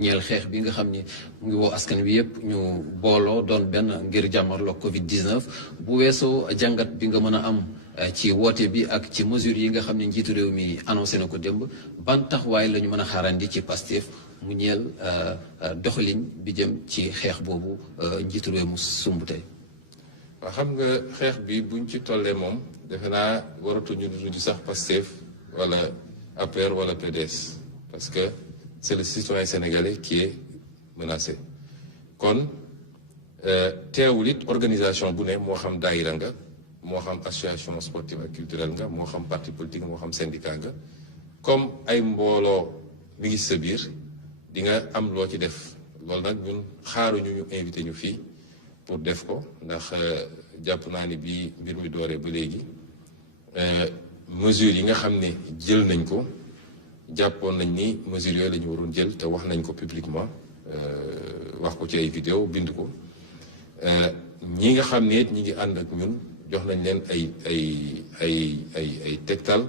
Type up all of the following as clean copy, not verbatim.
ñeel xeex bi nga xam ni mu ngi woo askan wi yëpp ñu booloo doon benn ngir jàmmarloo Covid 19 bu weesoo jàngat bi nga mën a am ci woote bi ak ci mesures yi nga xam ne njiitu réew mi annoncé na ko démb ban taxawaay la ñu mën a xaarandi ci Pastef mu ñeel doxalin bi jëm ci xeex boobu njiitu réew mu sumb tey. waaw xam nga xeex bi buñ ci tollee moom defe naa waratuñu du sax Pastef wala APR wala PDS parce que c'est le citoyen sénégalais qui est menacé kon teewul it organisation bu ne moo xam daayira nga moo xam association sportive ak culturelle nga moo xam parti politique moo xam syndicat nga comme ay mbooloo mi ngi sa biir di nga am loo ci def loolu nag ñun xaaruñu ñu invité ñu fii pour def ko ndax jàpp naa ni bii mbir mi dooree ba léegi mesures yi nga xam ne jël nañ ko jàppoon nañ ni mesures yooyu la ñu waroon jël te wax nañ ko publiquement wax ko ci ay vidéo bind ko ñi nga xam ne ñi ngi ànd ak ñun jox nañ leen ay tegtal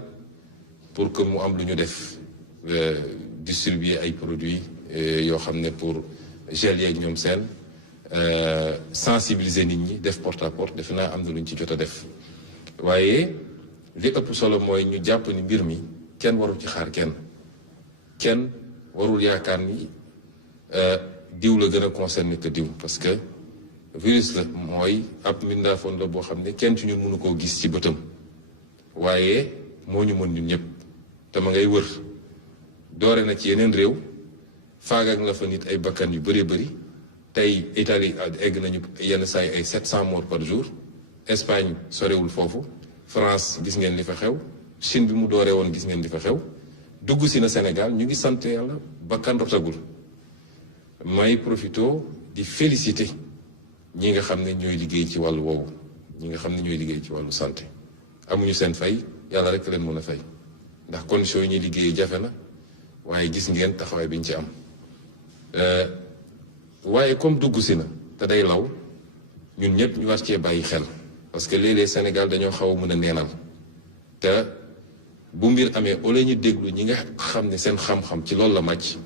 pour que mu am lu ñu def distribuer ay produits yoo xam ne pour gel yeeg ñoom seen sensibiliser nit ñi def porte à porte defe naa am na lu ñu ci jot a def waaye li ëpp solo mooy ñu jàpp ni mbir mi kenn warul ci xaar kenn warul yaakaar ni diw la gën a concerné que diw parce que virus la mooy ab mbindaafoon la boo xam ne kenn ci ñun mënu koo gis ci bëtam waaye moo ñu mën ñun ñëpp te ma ngay wër doore na ci yeneen réew faagaak na fa nit ay bakkan yu bëree bëri tey Italie egg nañu yenn saa yi ay 700 morts par jour Espagne sorewul foofu France gis ngeen li fa xew Chine bi mu dooree woon gis ngeen li fa xew dugg si na Sénégal ñu ngi sant yàlla bakkan rotagul may profito di féliciter ñi nga xam ne ñooy liggéey ci wàllu woowu ñi nga xam ne ñooy liggéey ci wàllu santé amuñu seen fay yàlla rek leen mën a fay ndax conditions yi ñuy liggéey jafe na waaye gis ngeen taxawaay bi ñu ci am waaye comme dugg si na te day law ñun ñëpp ñu war cee bàyyi xel parce que léeg-léeg Sénégal dañoo xaw a mën a neenal te bu mbir amee au lieu ñu déglu ñi nga xam ne seen xam-xam ci loolu la màcc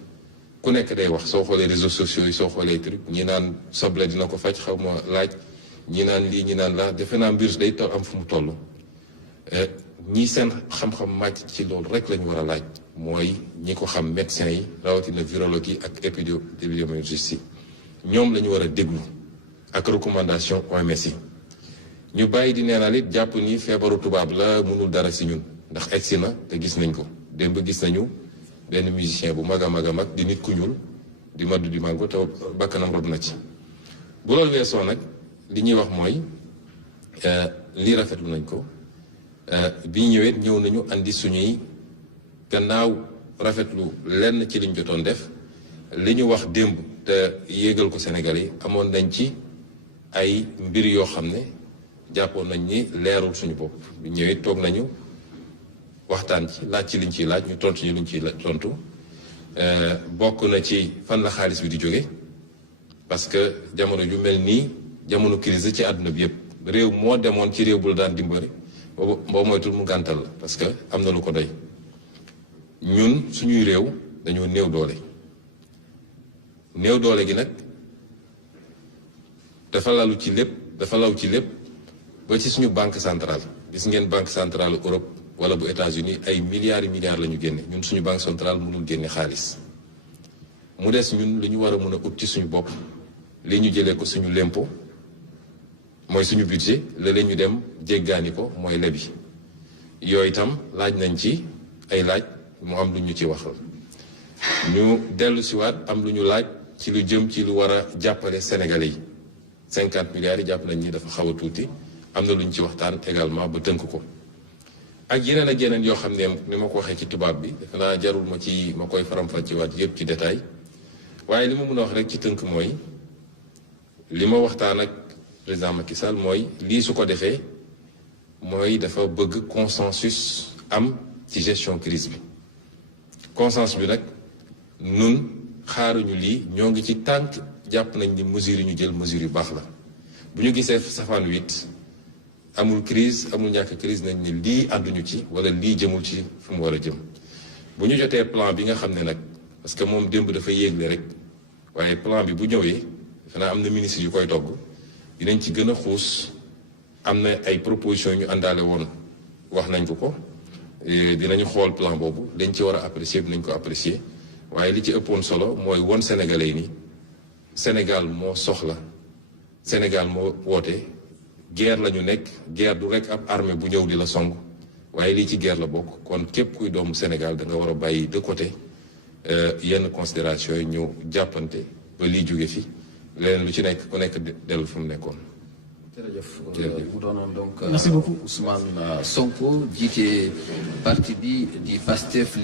ku nekk day wax soo xoolee réseaux sociaux yi soo xoolee truc ñi naan soble dina ko faj xaw ma laaj ñi naan lii ñi naan laa defe naa mbir day am fu mu toll ñi seen xam-xam màcc ci loolu rek la ñu war a laaj mooy ñi ko xam médecins yi rawatina virologue yi ak épidémiologistes yi ñoom la ñu war a déglu ak recommandation OMS yi ñu bàyyi di neenal it jàpp ni feebaru tubaab la mënul dara si ñun ndax egsi na te gis nañ ko démb gis nañu benn musicien bu mag a mag a mag di nit ku ñuul di maddu di mango te bakkanam rob na ci bu loolu weesoo nag li ñuy wax mooy lii rafetlu nañ ko bi ñëwee ñëw nañu andi suñuy gannaaw rafetlu lenn ci liñ jotoon def li ñu wax démb te yéegal ko Sénégal yi amoon nañ ci ay mbir yoo xam ne jàppoon nañ ni leerul suñu bopp bi ñëwee toog nañu waxtaan ci laaj ci liñ ciy laaj ñu tontu ñu liñ ciy tontu bokk na ci fan la xaalis bi di jóge parce que jamono ju mel nii jamono crise ci àdduna bi yëpp réew moo demoon ci réew bu la daan dimbali boo moytul mu gàntal la parce que am na lu ko doy ñun suñuy réew dañoo néew doole gi nag dafa lalu ci lépp dafa law ci lépp ba ci suñu banque centrale gis ngeen banque centrale Europe wala bu États-Unis ay milliards la ñu génne ñun suñu banque centrale mënul génne xaalis mu des ñun li ñu war a mën a ut ci suñu bopp li ñu jëlee ko suñu lempo mooy suñu budget la ñu dem jéggaani ko mooy lebi yooyu itam laaj nañ ci ay laaj mu am lu ñu ci waxal ñu dellu siwaat am lu ñu laaj ci lu jëm ci lu war a jàppale Sénégalais yi 50 milliards yi jàpp nañ ni dafa xaw a tuuti am na lu ñu ci waxtaan également ba tënk ko ak yeneen yoo xam ne ni ma ko waxee ci tubaab bi defe naa jarul ma koy faram-fàccewaat yëpp ci détail waaye li ma mën a wax rek ci tënk mooy li ma waxtaan ak président Macky Sall mooy lii su ko defee mooy dafa bëgg consensus am ci gestion crise bi consensus bi nag nun xaaruñu lii ñoo ngi ci tànk jàpp nañ ni mesures yi ñu jël mesures yu baax la bu ñu gisee safaan wit amul crise amul ñàkk crise nañ ni lii ànduñu ci wala lii jëmul ci fu mu war a jëm bu ñu jotee plan bi nga xam ne nag parce que moom démb dafa yéegle rek waaye plan bi bu ñëwee xanaa am na ministre yu koy togg dinañ ci gën a xuus. am na ay propositions ñu àndaale woon wax nañ ko dinañu xool plan boobu dañ ci war a apprécier dinañ ko apprécier waaye li ci ëppoon solo mooy won Sénégalais yi ni Sénégal moo soxla Sénégal moo woote guerre la ñu nekk guerre du rek ab armée bu ñëw di la song waaye lii ci guerre la bokk kon képp kuy doomu Sénégal da nga war a bàyyi de côté yenn considération yi ñëw jàppante ba lii jóge fi leneen lu ci nekk ku nekk dellu fu mu nekkoon. jërëjëf mu doonoon donc merci beaucoup Ousmane Sonko jiite parti bi di Pastef